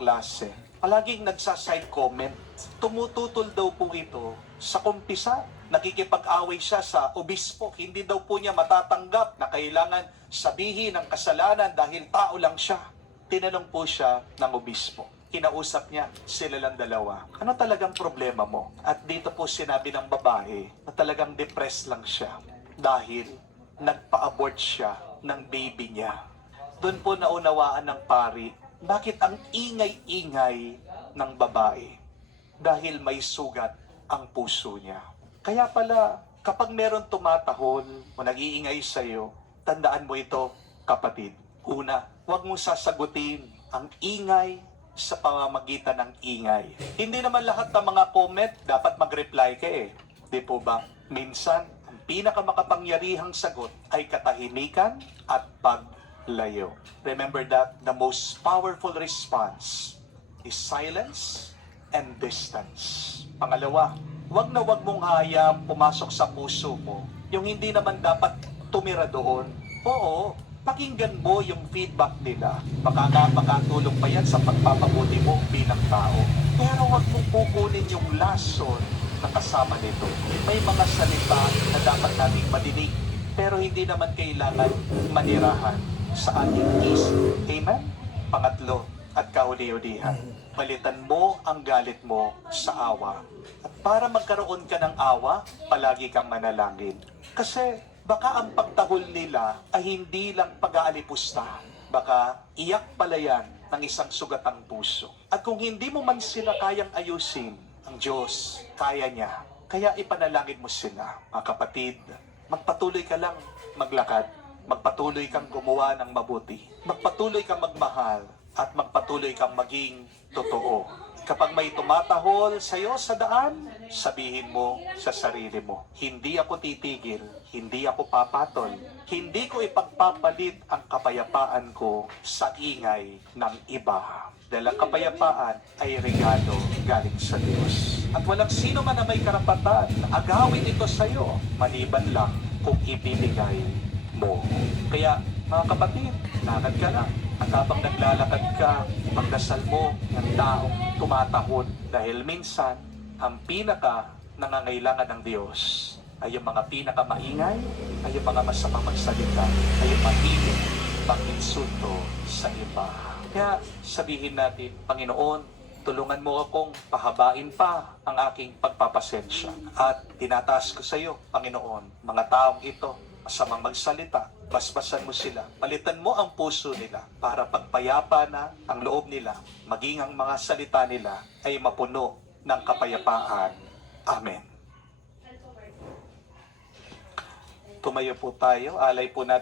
kaklase, palaging nagsaside comment. Tumututol daw po ito sa kumpisa. Nakikipag-away siya sa obispo. Hindi daw po niya matatanggap na kailangan sabihin ang kasalanan dahil tao lang siya. Tinanong po siya ng obispo. Kinausap niya, sila lang dalawa. Ano talagang problema mo? At dito po sinabi ng babae na talagang depressed lang siya dahil nagpa-abort siya ng baby niya. Doon po naunawaan ng pari, bakit ang ingay-ingay ng babae? Dahil may sugat ang puso niya. Kaya pala, kapag meron tumatahol o nag-iingay sa'yo, tandaan mo ito, kapatid. Una, huwag mong sasagutin ang ingay sa pamamagitan ng ingay. Hindi naman lahat ng mga comment dapat mag-reply ka eh. Di po ba? Minsan, ang pinakamakapangyarihang sagot ay katahimikan at paglayo. Remember that the most powerful response is silence and distance. Pangalawa, wag na wag mong hayaan pumasok sa puso mo yung hindi naman dapat tumira doon. Oo, pakinggan mo yung feedback nila. Baka makatulong pa yan sa pagpapabuti mo bilang tao. Pero wag mong kukunin yung lason na kasama nito. May mga salita na dapat nating madinig, pero hindi naman kailangan manirahan sa ating isip. Amen? Pangatlo, at kahuli-hulihan, palitan mo ang galit mo sa awa. At para magkaroon ka ng awa, palagi kang manalangin. Kasi baka ang pagtahol nila ay hindi lang pag-aalipusta. Baka iyak pala yan ng isang sugatang puso. At kung hindi mo man sila kayang ayusin, ang Diyos kaya niya. Kaya ipanalangin mo sila. Mga kapatid, magpatuloy ka lang maglakad. Magpatuloy kang gumawa ng mabuti. Magpatuloy kang magmahal. At magpatuloy kang maging totoo. Kapag may tumatahol sa'yo sa daan, sabihin mo sa sarili mo, hindi ako titigil, hindi ako papatol, hindi ko ipagpapalit ang kapayapaan ko sa ingay ng iba. Dahil ang kapayapaan ay regalo galing sa Diyos. At walang sino man na may karapatan na agawin ito sa'yo, maliban lang kung ibibigay mo. Kaya mga kapatid, lakad ka lang. At habang naglalakad ka, magdasal mo ng taong tumatahol. Dahil minsan, ang pinaka nangangailangan ng Diyos ay yung mga pinakamaingay, ay yung mga masamang magsalita, ay yung mahilig mag-insulto sa iba. Kaya sabihin natin, Panginoon, tulungan mo akong pahabain pa ang aking pagpapasensya. At tinataas ko sa iyo, Panginoon, mga taong ito, masamang magsalita, basbasan mo sila. Palitan mo ang puso nila para pagpayapa na ang loob nila, maging ang mga salita nila ay mapuno ng kapayapaan. Amen. Tumayo po tayo, alay po natin